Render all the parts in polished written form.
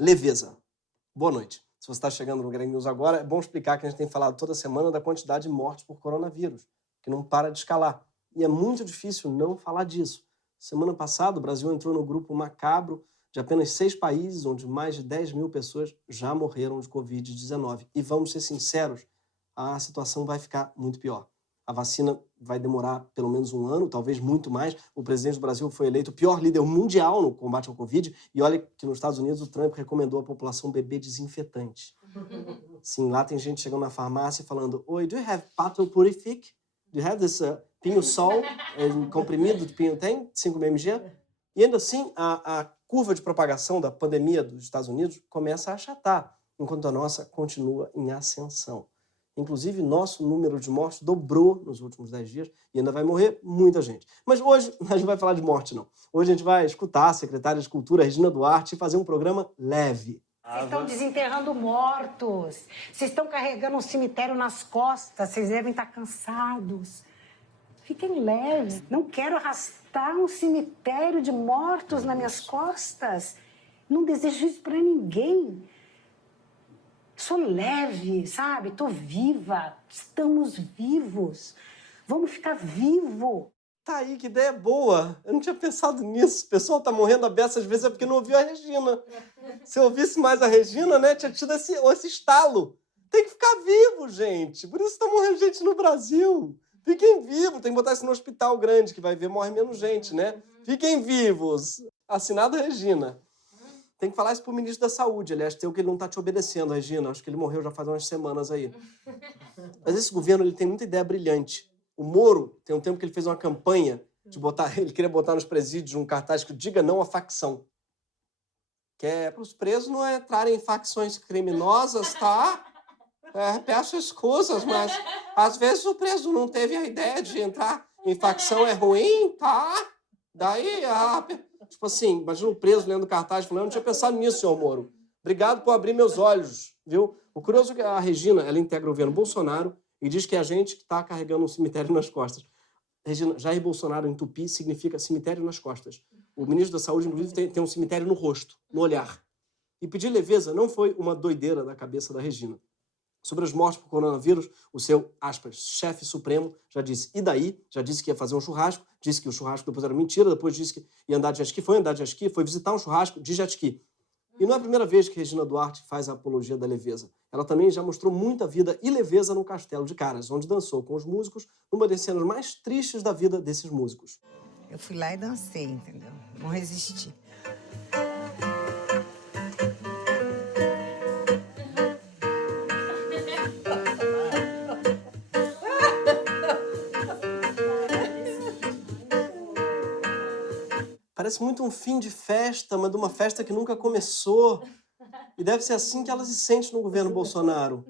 Leveza. Boa noite. Se você está chegando no Grêmio News agora, é bom explicar que a gente tem falado toda semana da quantidade de mortes por coronavírus, que não para de escalar. E é muito difícil não falar disso. Semana passada, o Brasil entrou no grupo macabro de apenas 6 países, onde mais de 10 mil pessoas já morreram de Covid-19. E vamos ser sinceros, a situação vai ficar muito pior. A vacina vai demorar pelo menos um ano, talvez muito mais. O presidente do Brasil foi eleito o pior líder mundial no combate ao Covid. E olha que nos Estados Unidos o Trump recomendou à população beber desinfetante. Sim, lá tem gente chegando na farmácia falando: Oi, do you have Pato Purific? Do you have this Pinho Sol, comprimido de pinho? Tem? 5 mg? E ainda assim, a curva de propagação da pandemia dos Estados Unidos começa a achatar, enquanto a nossa continua em ascensão. Inclusive, nosso número de mortes dobrou nos últimos 10 dias e ainda vai morrer muita gente. Mas hoje a gente não vai falar de morte, não. Hoje a gente vai escutar a secretária de Cultura, Regina Duarte, e fazer um programa leve. Vocês estão desenterrando mortos. Vocês estão carregando um cemitério nas costas. Vocês devem estar cansados. Fiquem leves. Não quero arrastar um cemitério de mortos nas minhas costas. Não desejo isso para ninguém. Sou leve, sabe? Tô viva. Estamos vivos. Vamos ficar vivo. Tá aí, que ideia boa. Eu não tinha pensado nisso. O pessoal tá morrendo a beça às vezes é porque não ouviu a Regina. Se eu ouvisse mais a Regina, né, tinha tido esse estalo. Tem que ficar vivo, gente. Por isso tá morrendo gente no Brasil. Fiquem vivos. Tem que botar isso no hospital grande, que vai ver, morre menos gente, né? Fiquem vivos. Assinado Regina. Tem que falar isso pro ministro da Saúde. Aliás, tem o que ele não tá te obedecendo, Regina. Acho que ele morreu já faz umas semanas aí. Mas esse governo, ele tem muita ideia brilhante. O Moro, tem um tempo que ele fez uma campanha de botar... Ele queria botar nos presídios um cartaz que diga não à facção. Que é para os presos não entrarem em facções criminosas, tá? Peço escusas, mas às vezes o preso não teve a ideia de entrar em facção é ruim, tá? Daí, tipo assim, imagina o preso lendo cartaz falando: eu não tinha pensado nisso, senhor Moro. Obrigado por abrir meus olhos, viu? O curioso é que a Regina, ela integra o governo Bolsonaro e diz que é a gente que está carregando um cemitério nas costas. Regina, Jair Bolsonaro em tupi significa cemitério nas costas. O ministro da Saúde, inclusive, tem um cemitério no rosto, no olhar. E pedir leveza não foi uma doideira da cabeça da Regina. Sobre as mortes por coronavírus, o seu, aspas, chefe supremo já disse, e daí? Já disse que ia fazer um churrasco, disse que o churrasco depois era mentira, depois disse que ia andar de jet ski, foi andar de jet ski, foi visitar um churrasco de jet ski. E não é a primeira vez que Regina Duarte faz a apologia da leveza. Ela também já mostrou muita vida e leveza no Castelo de Caras, onde dançou com os músicos numa das cenas mais tristes da vida desses músicos. Eu fui lá e dancei, entendeu? Não resisti. Parece muito um fim de festa, mas de uma festa que nunca começou. E deve ser assim que ela se sente no governo Bolsonaro.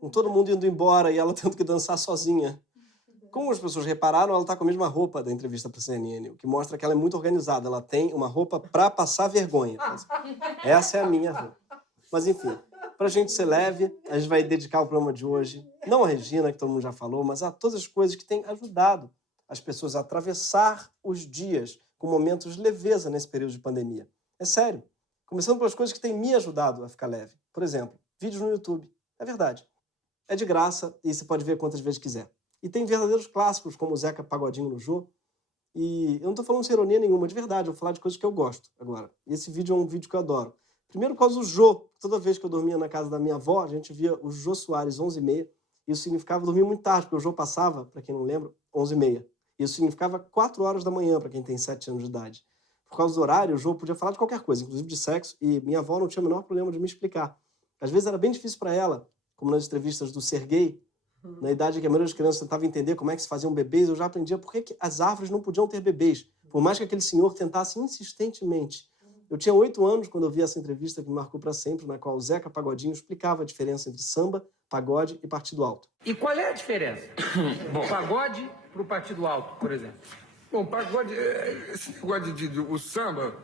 Com todo mundo indo embora e ela tendo que dançar sozinha. Como as pessoas repararam, ela está com a mesma roupa da entrevista para a CNN, o que mostra que ela é muito organizada. Ela tem uma roupa para passar vergonha. Essa é a minha roupa. Mas enfim, para a gente ser leve, a gente vai dedicar o programa de hoje, não a Regina, que todo mundo já falou, mas a todas as coisas que têm ajudado as pessoas a atravessar os dias com momentos de leveza nesse período de pandemia. É sério. Começando pelas coisas que têm me ajudado a ficar leve. Por exemplo, vídeos no YouTube. É verdade. É de graça e você pode ver quantas vezes quiser. E tem verdadeiros clássicos, como o Zeca Pagodinho no Jô. E eu não estou falando sem ironia nenhuma, de verdade. Eu vou falar de coisas que eu gosto agora. E esse vídeo é um vídeo que eu adoro. Primeiro por causa do Jô. Toda vez que eu dormia na casa da minha avó, a gente via o Jô Soares 11h30. Isso significava dormir muito tarde, porque o Jô passava, para quem não lembra, 11h30. Isso significava 4 horas da manhã, para quem tem 7 anos de idade. Por causa do horário, o Jô podia falar de qualquer coisa, inclusive de sexo, e minha avó não tinha o menor problema de me explicar. Às vezes era bem difícil para ela, como nas entrevistas do Serguei, na idade que a maioria das crianças tentava entender como é que se faziam bebês, eu já aprendia por que as árvores não podiam ter bebês, por mais que aquele senhor tentasse insistentemente. Eu tinha 8 anos quando eu vi essa entrevista que me marcou para sempre, na qual o Zeca Pagodinho explicava a diferença entre samba, pagode e partido alto. E qual é a diferença? Bom, pagode pro partido alto, por exemplo. Bom, pagode, esse negócio o samba,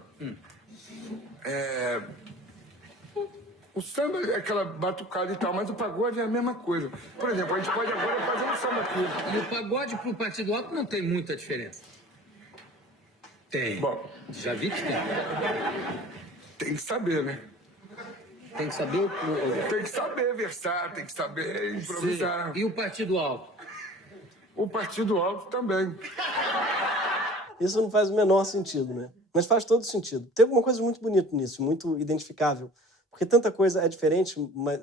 o samba é aquela batucada e tal, mas o pagode é a mesma coisa. Por exemplo, a gente pode agora fazer um samba aqui. E o pagode pro partido alto não tem muita diferença. Tem. Bom, Já vi que tem. tem que saber, né? Tem que saber Tem que saber versar, tem que saber improvisar. E o partido alto? O partido alto também. Isso não faz o menor sentido, né? Mas faz todo sentido. Tem alguma coisa muito bonita nisso, muito identificável. Porque tanta coisa é diferente,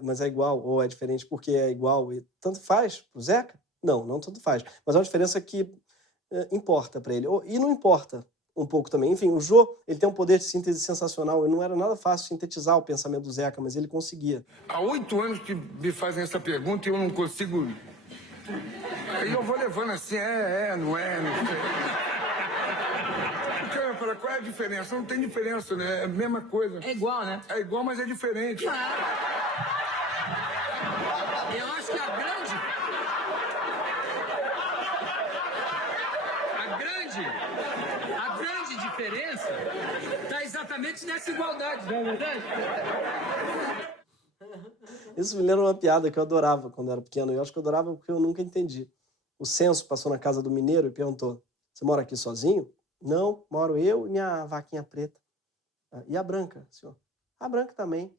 mas é igual, ou é diferente porque é igual. E tanto faz pro Zeca? Não tanto faz. Mas é uma diferença que importa para ele. E não importa um pouco também. Enfim, o Jô, ele tem um poder de síntese sensacional. E não era nada fácil sintetizar o pensamento do Zeca, mas ele conseguia. Há 8 anos que me fazem essa pergunta e eu não consigo... Aí eu vou levando assim, não sei. Porque, para qual é a diferença? Não tem diferença, né? É a mesma coisa. É igual, né? É igual, mas é diferente. Eu acho que a grande diferença está exatamente nessa igualdade, não é verdade? Isso me lembra uma piada que eu adorava quando eu era pequeno. Eu acho que eu adorava porque eu nunca entendi. O Censo passou na casa do mineiro e perguntou: você mora aqui sozinho? Não, moro eu e minha vaquinha preta. E a branca, senhor? A branca também.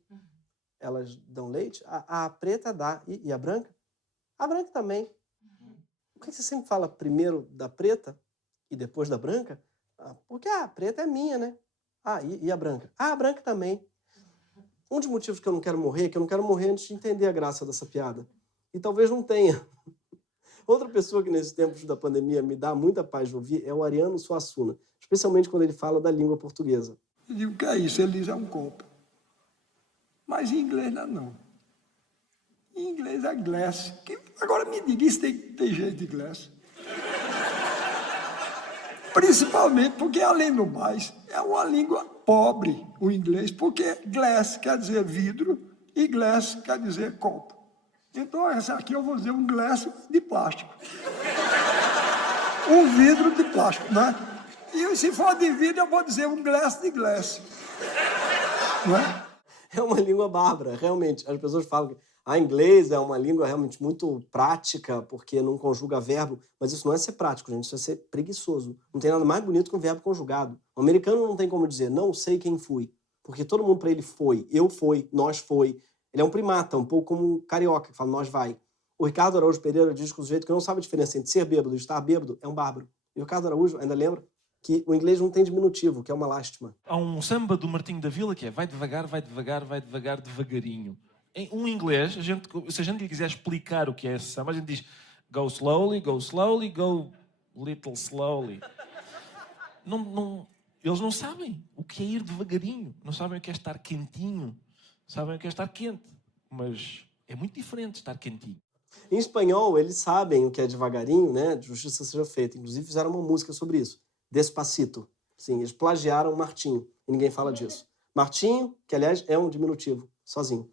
Elas dão leite? A preta dá. E a branca? A branca também. Por que você sempre fala primeiro da preta e depois da branca? Porque a preta é minha, né? E a branca? A branca também. Um dos motivos que eu não quero morrer é que eu não quero morrer antes de entender a graça dessa piada. E talvez não tenha. Outra pessoa que nesses tempos da pandemia me dá muita paz de ouvir é o Ariano Suassuna, especialmente quando ele fala da língua portuguesa. Eu digo, o que é isso? Ele diz, é um copo. Mas em inglês não. Em inglês é glass. Agora me diga, isso tem jeito de glass? Principalmente porque, além do mais, é uma língua pobre, o inglês, porque glass quer dizer vidro e glass quer dizer copo. Então, essa aqui eu vou dizer um glass de plástico. Um vidro de plástico, né? E se for de vidro, eu vou dizer um glass de glass. Não é? É uma língua bárbara, realmente. As pessoas falam que inglês é uma língua realmente muito prática, porque não conjuga verbo, mas isso não é ser prático, gente, isso é ser preguiçoso. Não tem nada mais bonito que um verbo conjugado. O americano não tem como dizer, não sei quem fui, porque todo mundo para ele foi, eu fui, nós foi. Ele é um primata, um pouco como um carioca, que fala nós vai. O Ricardo Araújo Pereira diz que o sujeito que não sabe a diferença entre ser bêbado e estar bêbado é um bárbaro. E o Ricardo Araújo ainda lembra que o inglês não tem diminutivo, que é uma lástima. Há um samba do Martinho da Vila que é vai devagar, devagarinho. Em um inglês, se a gente lhe quiser explicar o que é esse samba, a gente diz go slowly, go little slowly. Eles não sabem o que é ir devagarinho, não sabem o que é estar quentinho, sabem o que é estar quente, mas é muito diferente estar quentinho. Em espanhol, eles sabem o que é devagarinho, né? Justiça seja feita. Inclusive, fizeram uma música sobre isso. Despacito. Sim, eles plagiaram Martinho. E ninguém fala disso. Martinho, que, aliás, é um diminutivo, sozinho.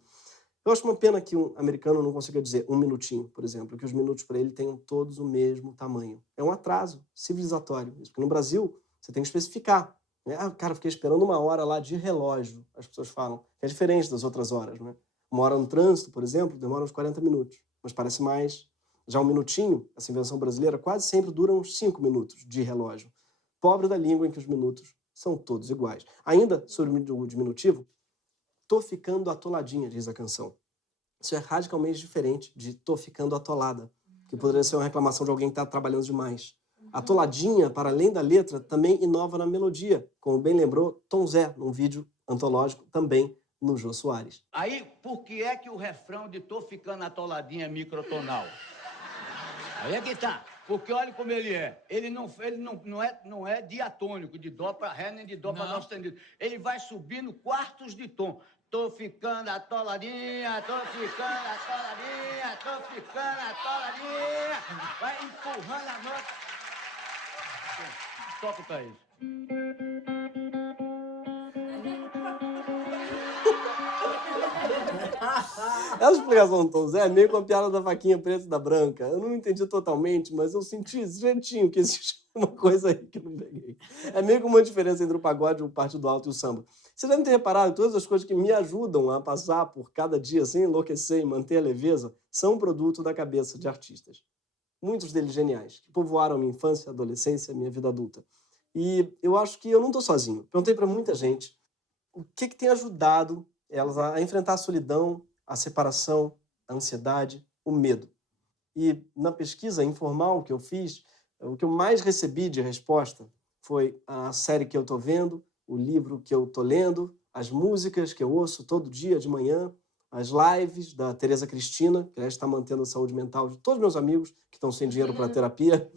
Eu acho uma pena que um americano não consiga dizer um minutinho, por exemplo, que os minutos para ele tenham todos o mesmo tamanho. É um atraso civilizatório. Isso, porque no Brasil, você tem que especificar. Né? Cara, fiquei esperando 1 hora lá de relógio, as pessoas falam. Que é diferente das outras horas, né? 1 hora no trânsito, por exemplo, demora uns 40 minutos. Mas parece mais. Já um minutinho, essa invenção brasileira, quase sempre dura uns 5 minutos de relógio. Pobre da língua em que os minutos são todos iguais. Ainda sobre o diminutivo, tô ficando atoladinha, diz a canção. Isso é radicalmente diferente de tô ficando atolada, que poderia ser uma reclamação de alguém que está trabalhando demais. Atoladinha, para além da letra, também inova na melodia, como bem lembrou Tom Zé, num vídeo antológico também no Jô Soares. Aí, por que é que o refrão de tô ficando atoladinha é microtonal? Aí é que tá. Porque olha como ele é. Ele não é diatônico, de dó para ré, nem de dó para dó sustenido. Ele vai subindo quartos de tom. Tô ficando atoladinha, tô ficando atoladinha, tô ficando atoladinha. Vai empurrando a nota. Toca o Thaís. Essa explicação do Tom Zé é meio com a piada da vaquinha preta e da branca. Eu não entendi totalmente, mas eu senti jeitinho que existe uma coisa aí que eu não peguei. É meio que uma diferença entre o pagode, o partido alto e o samba. Vocês devem ter reparado que todas as coisas que me ajudam a passar por cada dia sem enlouquecer e manter a leveza são produto da cabeça de artistas. Muitos deles geniais, que povoaram minha infância, adolescência, minha vida adulta. E eu acho que eu não estou sozinho. Perguntei para muita gente o que tem ajudado elas a enfrentar a solidão, a separação, a ansiedade, o medo. E na pesquisa informal que eu fiz, o que eu mais recebi de resposta foi a série que eu estou vendo, o livro que eu estou lendo, as músicas que eu ouço todo dia de manhã, as lives da Tereza Cristina, que está mantendo a saúde mental de todos meus amigos que estão sem dinheiro para terapia.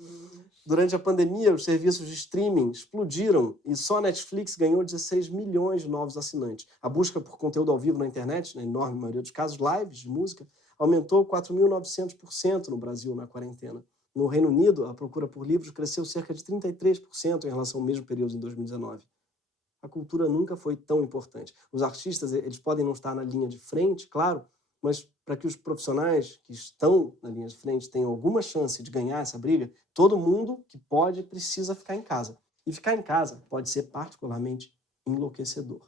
Durante a pandemia, os serviços de streaming explodiram e só a Netflix ganhou 16 milhões de novos assinantes. A busca por conteúdo ao vivo na internet, na enorme maioria dos casos, lives de música, aumentou 4.900% no Brasil na quarentena. No Reino Unido, a procura por livros cresceu cerca de 33% em relação ao mesmo período em 2019. A cultura nunca foi tão importante. Os artistas, eles podem não estar na linha de frente, claro, mas para que os profissionais que estão na linha de frente tenham alguma chance de ganhar essa briga, todo mundo que pode precisa ficar em casa. E ficar em casa pode ser particularmente enlouquecedor.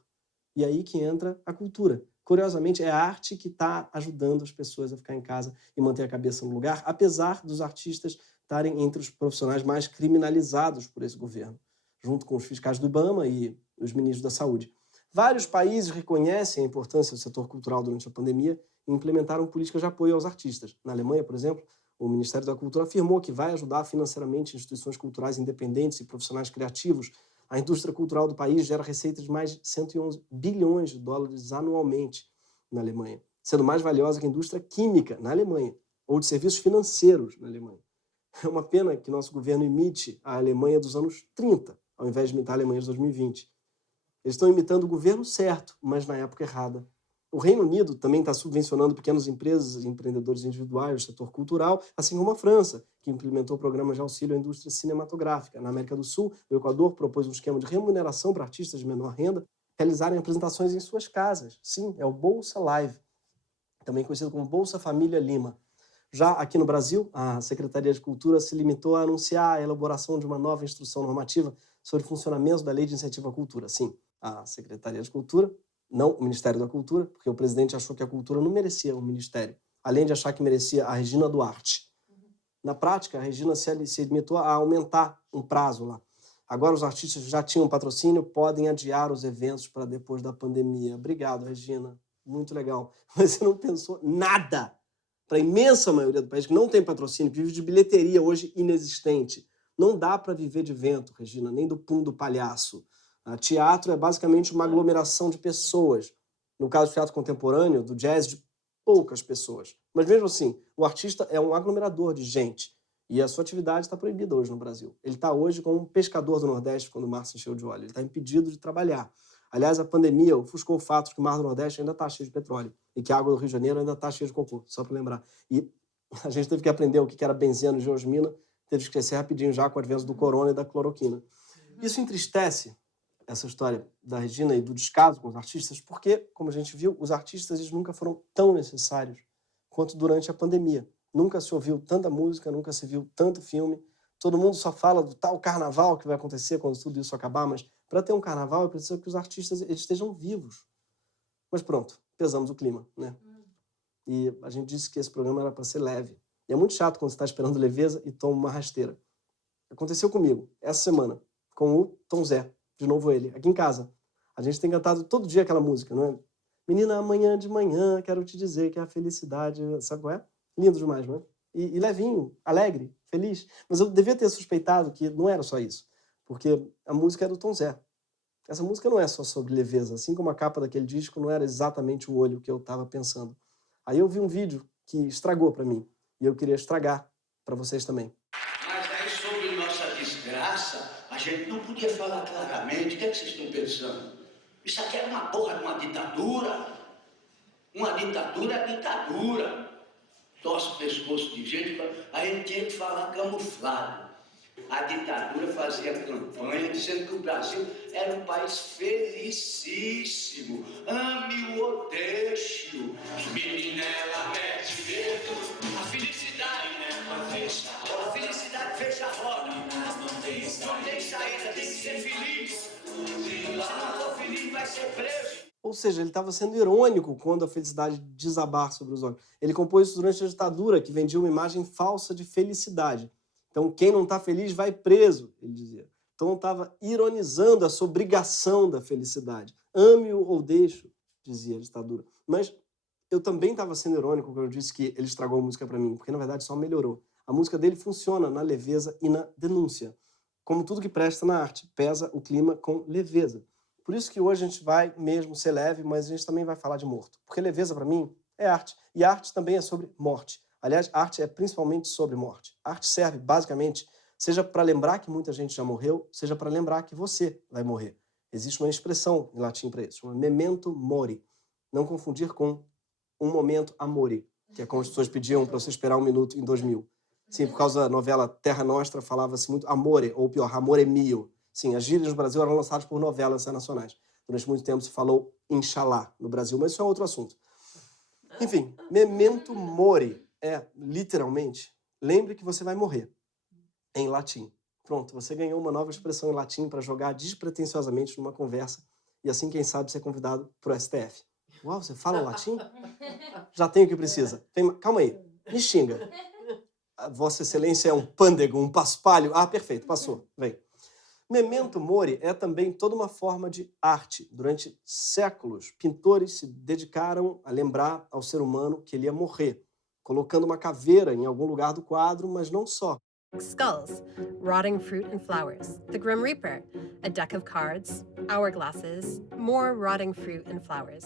E aí que entra a cultura. Curiosamente, é a arte que está ajudando as pessoas a ficar em casa e manter a cabeça no lugar, apesar dos artistas estarem entre os profissionais mais criminalizados por esse governo, junto com os fiscais do IBAMA e os ministros da Saúde. Vários países reconhecem a importância do setor cultural durante a pandemia e implementaram políticas de apoio aos artistas. Na Alemanha, por exemplo, o Ministério da Cultura afirmou que vai ajudar financeiramente instituições culturais independentes e profissionais criativos. A indústria cultural do país gera receitas de mais de 111 bilhões de dólares anualmente na Alemanha, sendo mais valiosa que a indústria química na Alemanha ou de serviços financeiros na Alemanha. É uma pena que nosso governo imite a Alemanha dos anos 30, ao invés de imitar a Alemanha de 2020. Eles estão imitando o governo certo, mas na época errada. O Reino Unido também está subvencionando pequenas empresas e empreendedores individuais do setor cultural, assim como a França, que implementou programas de auxílio à indústria cinematográfica. Na América do Sul, o Equador propôs um esquema de remuneração para artistas de menor renda realizarem apresentações em suas casas. Sim, é o Bolsa Live, também conhecido como Bolsa Família Lima. Já aqui no Brasil, a Secretaria de Cultura se limitou a anunciar a elaboração de uma nova instrução normativa sobre o funcionamento da Lei de Incentivo à Cultura. Sim, a Secretaria de Cultura, não o Ministério da Cultura, porque o presidente achou que a cultura não merecia um ministério, além de achar que merecia a Regina Duarte. Na prática, a Regina se limitou a aumentar um prazo lá. Agora os artistas já tinham patrocínio, podem adiar os eventos para depois da pandemia. Obrigado, Regina. Muito legal. Mas você não pensou nada para a imensa maioria do país que não tem patrocínio, que vive de bilheteria hoje inexistente. Não dá para viver de vento, Regina, nem do pum do palhaço. Teatro é basicamente uma aglomeração de pessoas. No caso do teatro contemporâneo, do jazz, de poucas pessoas. Mas mesmo assim, o artista é um aglomerador de gente. E a sua atividade está proibida hoje no Brasil. Ele está hoje como um pescador do Nordeste quando o mar se encheu de óleo. Ele está impedido de trabalhar. Aliás, a pandemia ofuscou o fato de que o mar do Nordeste ainda está cheio de petróleo e que a água do Rio de Janeiro ainda está cheia de cocô, só para lembrar. E a gente teve que aprender o que era benzeno e geosmina, teve que esquecer rapidinho já com o advento do corona e da cloroquina. Isso entristece essa história da Regina e do descaso com os artistas, porque, como a gente viu, os artistas eles nunca foram tão necessários quanto durante a pandemia. Nunca se ouviu tanta música, nunca se viu tanto filme. Todo mundo só fala do tal carnaval que vai acontecer quando tudo isso acabar, mas para ter um carnaval é preciso que os artistas eles estejam vivos. Mas pronto, pesamos o clima, né? E a gente disse que esse programa era para ser leve. E é muito chato quando você está esperando leveza e toma uma rasteira. Aconteceu comigo, essa semana, com o Tom Zé. De novo ele, aqui em casa. A gente tem cantado todo dia aquela música, não é? Menina, amanhã de manhã, quero te dizer que a felicidade... Sabe qual é? Lindo demais, não é? E levinho, alegre, feliz. Mas eu devia ter suspeitado que não era só isso. Porque a música é do Tom Zé. Essa música não é só sobre leveza. Assim como a capa daquele disco não era exatamente o olho que eu estava pensando. Aí eu vi um vídeo que estragou para mim. E eu queria estragar para vocês também. Mas aí sobre nossa desgraça... A gente não podia falar claramente. O que é que vocês estão pensando? Isso aqui é uma porra de uma ditadura. Uma ditadura é ditadura. Torce o pescoço de gente. A gente tinha que falar camuflado. A ditadura fazia campanha dizendo que o Brasil era um país felicíssimo. Ame-o ou deixe-o. Meninela mete medo. A felicidade, né? A felicidade fecha a roda. Não tem saída, tem que ser feliz. Se não for feliz, vai ser preso. Ou seja, ele estava sendo irônico quando a felicidade desabar sobre os olhos. Ele compôs isso durante a ditadura, que vendia uma imagem falsa de felicidade. Então, quem não está feliz vai preso, ele dizia. Então, estava ironizando a sua obrigação da felicidade. Ame-o ou deixe-o. dizia a ditadura. Mas eu também estava sendo irônico quando eu disse que ele estragou a música para mim, porque na verdade só melhorou. A música dele funciona na leveza e na denúncia. Como tudo que presta na arte, pesa o clima com leveza. Por isso que hoje a gente vai mesmo ser leve, mas a gente também vai falar de morto. Porque leveza, para mim, é arte. E arte também é sobre morte. Aliás, arte é principalmente sobre morte. A arte serve, basicamente, seja para lembrar que muita gente já morreu, seja para lembrar que você vai morrer. Existe uma expressão em latim para isso, chama memento mori. Não confundir com um momento amore, que é como as pessoas pediam para você esperar um minuto em 2000. Sim, por causa da novela Terra Nostra, falava-se muito amore, ou pior, amore mio. Sim, as gírias no Brasil eram lançadas por novelas internacionais. Durante muito tempo se falou Inxalá no Brasil, mas isso é outro assunto. Enfim, memento mori é, literalmente, lembre que você vai morrer, em latim. Pronto, você ganhou uma nova expressão em latim para jogar despretensiosamente numa conversa e assim, quem sabe, ser convidado para o STF. Uau, você fala latim? Já tenho o que precisa. Calma aí, me xinga. Vossa Excelência é um pândego, um paspalho. Ah, perfeito, passou. Vem. Memento mori é também toda uma forma de arte. Durante séculos, pintores se dedicaram a lembrar ao ser humano que ele ia morrer, colocando uma caveira em algum lugar do quadro, mas não só. Skulls, rotting fruit and flowers, the Grim Reaper, a deck of cards, hourglasses, more rotting fruit and flowers.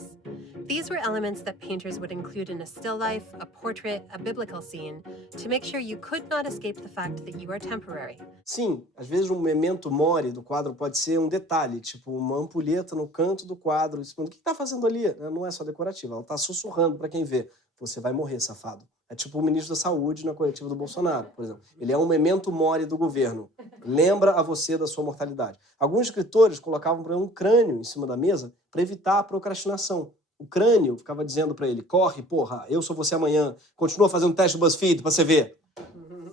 These were elements that painters would include in a still life, a portrait, a biblical scene, to make sure you could not escape the fact that you are temporary. Sim, às vezes um memento mori do quadro pode ser um detalhe, tipo uma ampulheta no canto do quadro. O que está fazendo ali? Não é só decorativa, ela está sussurrando para quem vê. Você vai morrer, safado. É tipo o ministro da Saúde na coletiva do Bolsonaro, por exemplo. Ele é um memento mori do governo. Lembra a você da sua mortalidade. Alguns escritores colocavam um crânio em cima da mesa para evitar a procrastinação. O crânio ficava dizendo para ele, corre, porra, eu sou você amanhã, continua fazendo teste do BuzzFeed para você ver.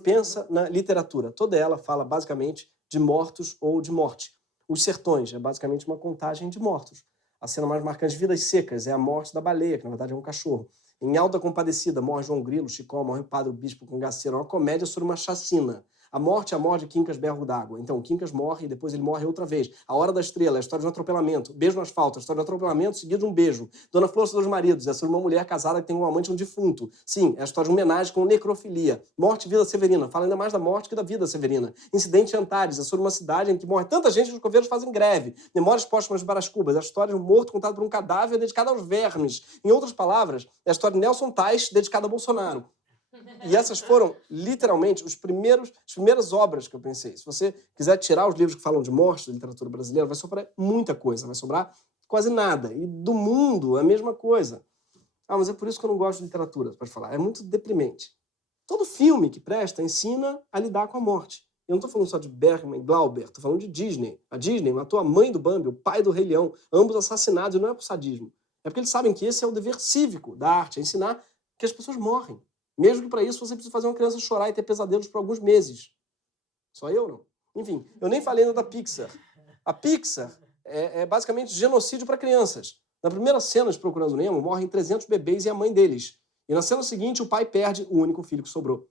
Pensa na literatura. Toda ela fala basicamente de mortos ou de morte. Os Sertões é basicamente uma contagem de mortos. A cena mais marcante de Vidas Secas é a morte da baleia, que na verdade é um cachorro. Em Alta Compadecida, morre João Grilo, Chicó, morre o Padre Bispo Cangaceiro. É uma comédia sobre uma chacina. A morte é a morte de Quincas Berro d'Água. Então, o Quincas morre e depois ele morre outra vez. A Hora da Estrela, a história de um atropelamento. Beijo no asfalto, a história de um atropelamento seguido de um beijo. Dona Flor dos Maridos, é sobre uma mulher casada que tem um amante, um defunto. Sim, é a história de uma homenagem com necrofilia. Morte e Vida Severina, fala ainda mais da morte que da vida severina. Incidente em Antares, é sobre uma cidade em que morre tanta gente que os governos fazem greve. Memórias póstumas de Brás Cubas, é a história de um morto contado por um cadáver dedicado aos vermes. Em outras palavras, é a história de Nelson Tais dedicada a Bolsonaro. E essas foram, literalmente, as primeiras obras que eu pensei. Se você quiser tirar os livros que falam de morte da literatura brasileira, vai sobrar muita coisa, vai sobrar quase nada. E do mundo, a mesma coisa. Ah, mas é por isso que eu não gosto de literatura, pode falar. É muito deprimente. Todo filme que presta ensina a lidar com a morte. Eu não estou falando só de Bergman, Glauber, estou falando de Disney. A Disney matou a mãe do Bambi, o pai do Rei Leão, ambos assassinados, e não é por sadismo. É porque eles sabem que esse é o dever cívico da arte, é ensinar que as pessoas morrem. Mesmo que para isso você precisa fazer uma criança chorar e ter pesadelos por alguns meses. Só eu não. Enfim, eu nem falei ainda da Pixar. A Pixar é basicamente genocídio para crianças. Na primeira cena de Procurando Nemo, morrem 300 bebês e a mãe deles. E na cena seguinte, o pai perde o único filho que sobrou.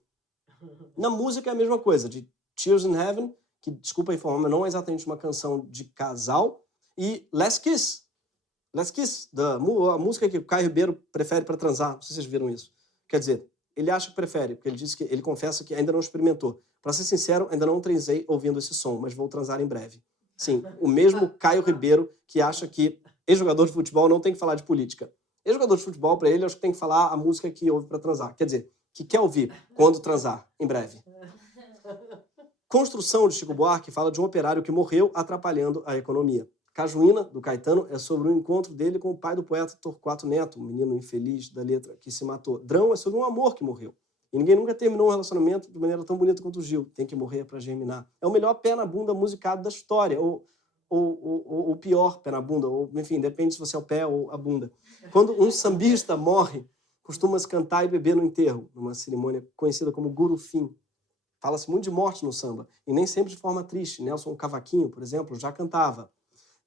Na música é a mesma coisa, de Tears in Heaven, que, desculpa informar, mas não é exatamente uma canção de casal, e Last Kiss. Last Kiss, a música que o Caio Ribeiro prefere para transar. Não sei se vocês viram isso. Quer dizer, ele acha que prefere, porque ele disse que ele confessa que ainda não experimentou. Para ser sincero, ainda não transei ouvindo esse som, mas vou transar em breve. Sim, o mesmo Caio Ribeiro que acha que ex-jogador de futebol não tem que falar de política. Ex-jogador de futebol, para ele, acho que tem que falar a música que ouve para transar. Quer dizer, que quer ouvir quando transar, em breve. Construção, de Chico Buarque, fala de um operário que morreu atrapalhando a economia. Cajuína, do Caetano, é sobre o encontro dele com o pai do poeta Torquato Neto, um menino infeliz da letra que se matou. Drão é sobre um amor que morreu. E ninguém nunca terminou um relacionamento de maneira tão bonita quanto o Gil. Tem que morrer para germinar. É o melhor pé na bunda musicado da história. Ou o pior pé na bunda. Ou, enfim, depende se você é o pé ou a bunda. Quando um sambista morre, costuma-se cantar e beber no enterro, numa cerimônia conhecida como gurufim. Fala-se muito de morte no samba, e nem sempre de forma triste. Nelson Cavaquinho, por exemplo, já cantava.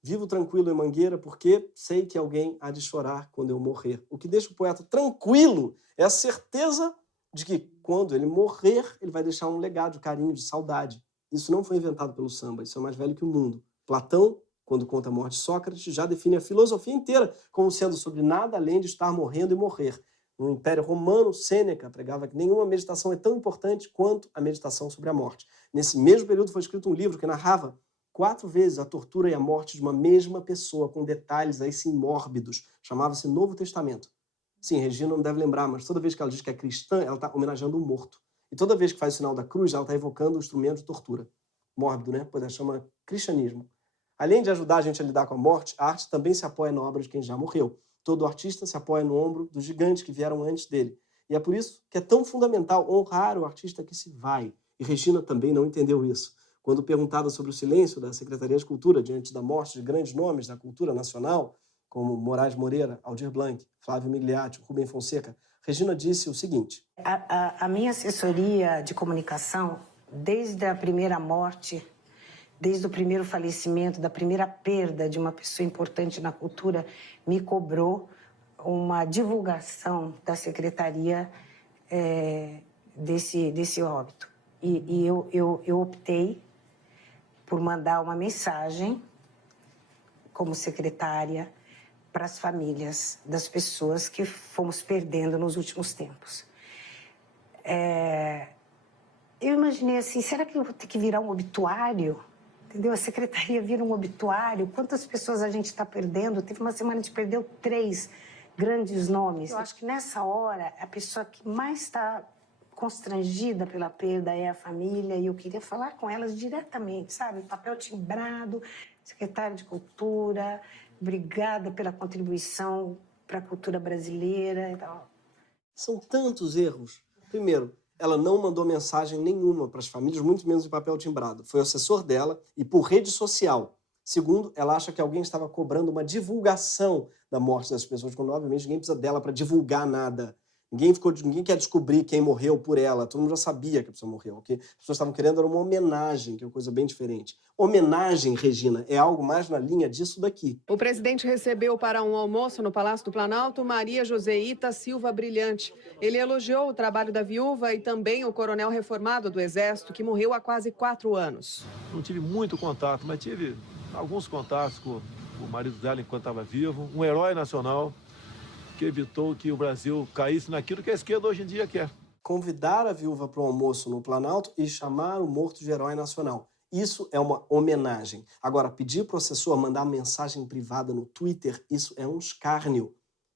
Vivo tranquilo em Mangueira porque sei que alguém há de chorar quando eu morrer. O que deixa o poeta tranquilo é a certeza de que, quando ele morrer, ele vai deixar um legado de carinho, de saudade. Isso não foi inventado pelo samba, isso é mais velho que o mundo. Platão quando conta a morte de Sócrates, já define a filosofia inteira como sendo sobre nada além de estar morrendo e morrer. No Império Romano, Sêneca pregava que nenhuma meditação é tão importante quanto a meditação sobre a morte. Nesse mesmo período foi escrito um livro que narrava 4 vezes a tortura e a morte de uma mesma pessoa, com detalhes aí sim mórbidos. Chamava-se Novo Testamento. Sim, Regina não deve lembrar, mas toda vez que ela diz que é cristã, ela está homenageando um morto. E toda vez que faz o sinal da cruz, ela está evocando um instrumento de tortura. Mórbido, né? Pois ela chama cristianismo. Além de ajudar a gente a lidar com a morte, a arte também se apoia na obra de quem já morreu. Todo artista se apoia no ombro dos gigantes que vieram antes dele. E é por isso que é tão fundamental honrar o artista que se vai. E Regina também não entendeu isso. Quando perguntada sobre o silêncio da Secretaria de Cultura diante da morte de grandes nomes da cultura nacional, como Moraes Moreira, Aldir Blanc, Flávio Migliatti, Rubem Fonseca, Regina disse o seguinte: A minha assessoria de comunicação, desde a primeira morte, desde o primeiro falecimento, da primeira perda de uma pessoa importante na cultura, me cobrou uma divulgação da secretaria desse óbito. E eu optei por mandar uma mensagem, como secretária, para as famílias das pessoas que fomos perdendo nos últimos tempos. Eu imaginei assim, será que eu vou ter que virar um obituário? Entendeu? A secretaria vira um obituário. Quantas pessoas a gente está perdendo? Teve uma semana que a gente perdeu 3 grandes nomes. Eu acho que nessa hora, a pessoa que mais está constrangida pela perda é a família, e eu queria falar com elas diretamente, sabe? Papel timbrado, secretária de Cultura, obrigada pela contribuição para a cultura brasileira e tal. São tantos erros. Primeiro, ela não mandou mensagem nenhuma para as famílias, muito menos em papel timbrado. Foi o assessor dela e por rede social. Segundo, ela acha que alguém estava cobrando uma divulgação da morte das pessoas, quando obviamente ninguém precisa dela para divulgar nada. Ninguém quer descobrir quem morreu por ela. Todo mundo já sabia que a pessoa morreu. O que as pessoas estavam querendo era uma homenagem, que é uma coisa bem diferente. Homenagem, Regina, é algo mais na linha disso daqui. O presidente recebeu para um almoço no Palácio do Planalto Maria Joseíta Silva Brilhante. Ele elogiou o trabalho da viúva e também o coronel reformado do Exército, que morreu há quase 4 anos. Não tive muito contato, mas tive alguns contatos com o marido dela enquanto estava vivo. Um herói nacional que evitou que o Brasil caísse naquilo que a esquerda hoje em dia quer. Convidar a viúva para um almoço no Planalto e chamar o morto de herói nacional. Isso é uma homenagem. Agora, pedir para o assessor mandar mensagem privada no Twitter, isso é um escárnio.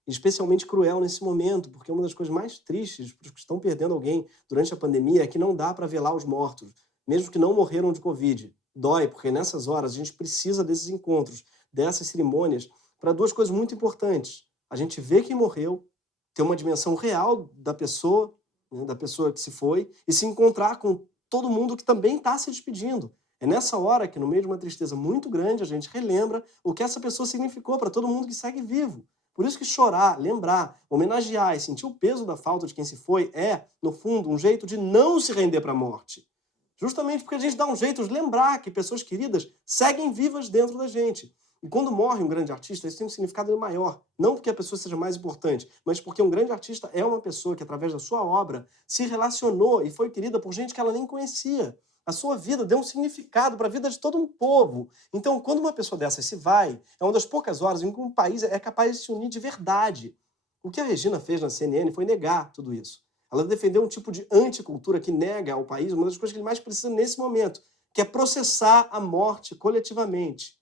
Especialmente cruel nesse momento, porque uma das coisas mais tristes para os que estão perdendo alguém durante a pandemia é que não dá para velar os mortos, mesmo que não morreram de Covid. Dói, porque nessas horas a gente precisa desses encontros, dessas cerimônias, para 2 coisas muito importantes. A gente vê quem morreu, ter uma dimensão real da pessoa, né, da pessoa que se foi, e se encontrar com todo mundo que também está se despedindo. É nessa hora que, no meio de uma tristeza muito grande, a gente relembra o que essa pessoa significou para todo mundo que segue vivo. Por isso que chorar, lembrar, homenagear e sentir o peso da falta de quem se foi é, no fundo, um jeito de não se render para a morte. Justamente porque a gente dá um jeito de lembrar que pessoas queridas seguem vivas dentro da gente. E quando morre um grande artista, isso tem um significado maior. Não porque a pessoa seja mais importante, mas porque um grande artista é uma pessoa que, através da sua obra, se relacionou e foi querida por gente que ela nem conhecia. A sua vida deu um significado para a vida de todo um povo. Então, quando uma pessoa dessa se vai, é uma das poucas horas em que um país é capaz de se unir de verdade. O que a Regina fez na CNN foi negar tudo isso. Ela defendeu um tipo de anticultura que nega ao país uma das coisas que ele mais precisa nesse momento, que é processar a morte coletivamente.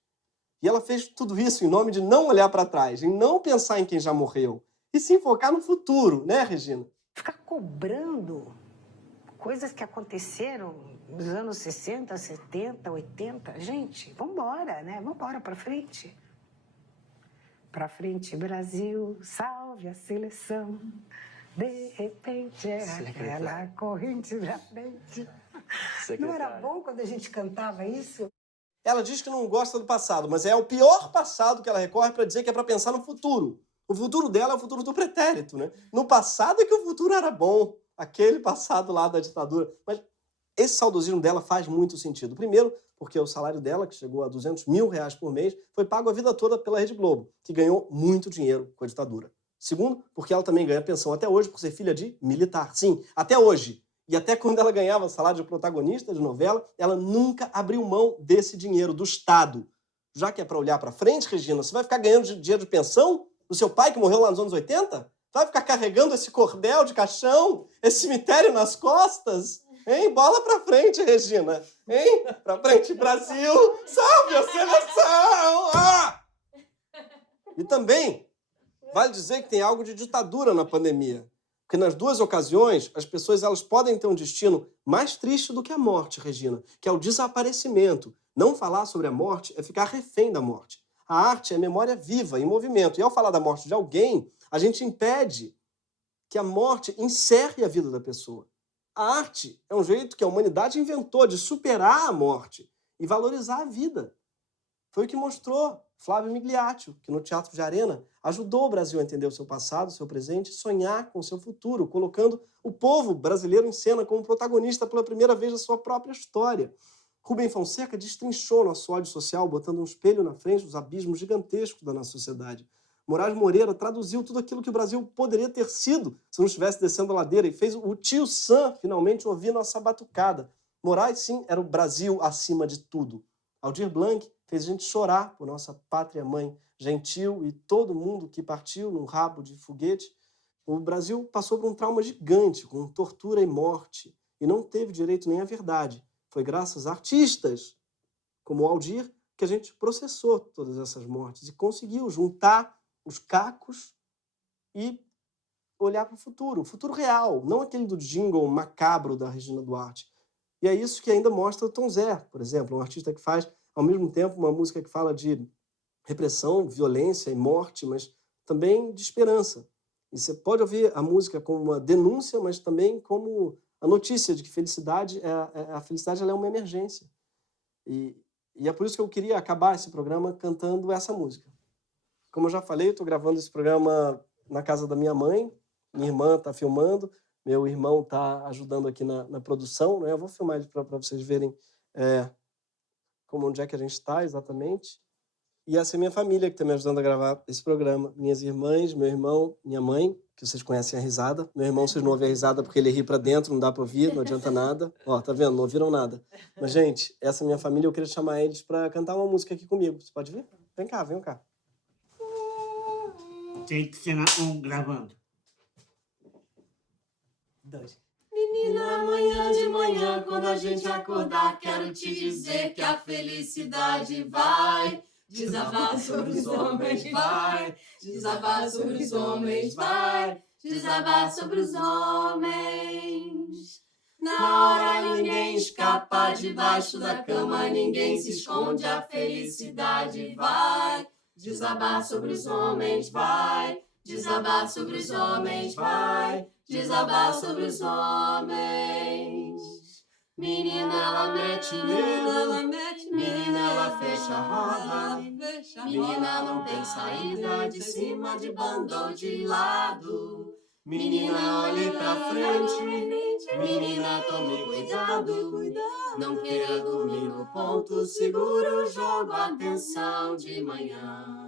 E ela fez tudo isso em nome de não olhar para trás, em não pensar em quem já morreu, e se focar no futuro, né, Regina? Ficar cobrando coisas que aconteceram nos anos 60, 70, 80. Gente, vamos embora, né? Vamos embora para frente. Para frente, Brasil, salve a seleção. De repente é aquela corrente da frente. Não era bom quando a gente cantava isso? Ela diz que não gosta do passado, mas é o pior passado que ela recorre para dizer que é para pensar no futuro. O futuro dela é o futuro do pretérito, né? No passado é que o futuro era bom, aquele passado lá da ditadura. Mas esse saudosismo dela faz muito sentido. Primeiro, porque o salário dela, que chegou a R$200 mil por mês, foi pago a vida toda pela Rede Globo, que ganhou muito dinheiro com a ditadura. Segundo, porque ela também ganha pensão até hoje por ser filha de militar. Sim, até hoje. E até quando ela ganhava salário de protagonista de novela, ela nunca abriu mão desse dinheiro do Estado. Já que é para olhar para frente, Regina, você vai ficar ganhando dinheiro de pensão do seu pai que morreu lá nos anos 80? Vai ficar carregando esse cordel de caixão, esse cemitério nas costas? Hein? Bola pra frente, Regina. Hein? Pra frente, Brasil. Salve a seleção! Ah! E também, vale dizer que tem algo de ditadura na pandemia. Porque nas duas ocasiões, as pessoas elas podem ter um destino mais triste do que a morte, Regina, que é o desaparecimento. Não falar sobre a morte é ficar refém da morte. A arte é memória viva, em movimento. E ao falar da morte de alguém, a gente impede que a morte encerre a vida da pessoa. A arte é um jeito que a humanidade inventou de superar a morte e valorizar a vida. Foi o que mostrou Flávio Migliaccio, que no Teatro de Arena ajudou o Brasil a entender o seu passado, o seu presente e sonhar com o seu futuro, colocando o povo brasileiro em cena como protagonista pela primeira vez da sua própria história. Rubem Fonseca destrinchou nosso ódio social, botando um espelho na frente dos abismos gigantescos da nossa sociedade. Moraes Moreira traduziu tudo aquilo que o Brasil poderia ter sido se não estivesse descendo a ladeira e fez o tio Sam finalmente ouvir nossa batucada. Moraes, sim, era o Brasil acima de tudo. Aldir Blanc fez a gente chorar por nossa pátria-mãe, gentil e todo mundo que partiu num rabo de foguete. O Brasil passou por um trauma gigante, com tortura e morte, e não teve direito nem à verdade. Foi graças a artistas, como o Aldir, que a gente processou todas essas mortes e conseguiu juntar os cacos e olhar para o futuro real, não aquele do jingle macabro da Regina Duarte. E é isso que ainda mostra o Tom Zé, por exemplo, um artista que faz, ao mesmo tempo, uma música que fala de repressão, violência e morte, mas também de esperança. E você pode ouvir a música como uma denúncia, mas também como a notícia de que a felicidade ela é uma emergência. E é por isso que eu queria acabar esse programa cantando essa música. Como eu já falei, eu estou gravando esse programa na casa da minha mãe, minha irmã está filmando, meu irmão está ajudando aqui na produção, né? Eu vou filmar para vocês verem onde é que a gente está exatamente. E essa é a minha família que está me ajudando a gravar esse programa. Minhas irmãs, meu irmão, minha mãe, que vocês conhecem a risada. Meu irmão, vocês não ouvem a risada porque ele ri para dentro, não dá para ouvir, não adianta nada. Ó, tá vendo? Não ouviram nada. Mas, gente, essa é a minha família, eu queria chamar eles para cantar uma música aqui comigo. Você pode vir? Vem cá, vem cá. Tem que ser gravando. 2. Menina, amanhã de manhã, quando a gente acordar, quero te dizer que a felicidade vai desabar sobre os homens, vai desabar sobre os homens, vai desabar sobre os homens. Na hora ninguém escapa debaixo da cama, ninguém se esconde, a felicidade vai desabar sobre os homens, vai desabar sobre os homens, vai desabar sobre os homens. Menina, ela mete medo, menina, ela fecha a roda, menina, não tem saída, de cima, de bando ou de lado. Menina, olhe pra frente, menina, tome cuidado, não queira dormir no ponto, segura o jogo, atenção de manhã.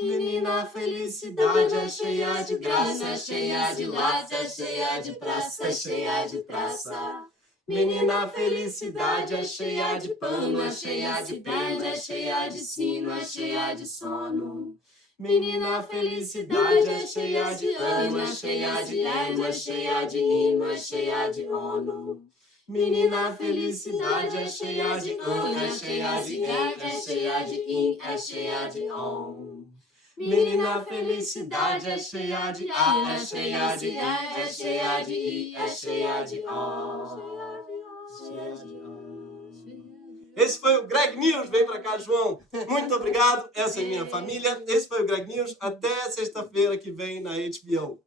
Menina, a felicidade é cheia de graça, é cheia de lata, é cheia de praça, é cheia de praça. Menina, a felicidade é cheia de pano, é cheia de pano, é cheia de sino, é cheia de sono. Menina, a felicidade é cheia de ano, é cheia de hino, é cheia de hino, é cheia de ono. Menina, a felicidade é cheia de ano, é cheia de é cheia de in, é cheia de on. Menina, a felicidade é cheia de a, é cheia de é cheia de i, é cheia de on. Esse foi o Greg News. Vem pra cá, João. Muito obrigado. Essa é minha família. Esse foi o Greg News. Até sexta-feira que vem na HBO.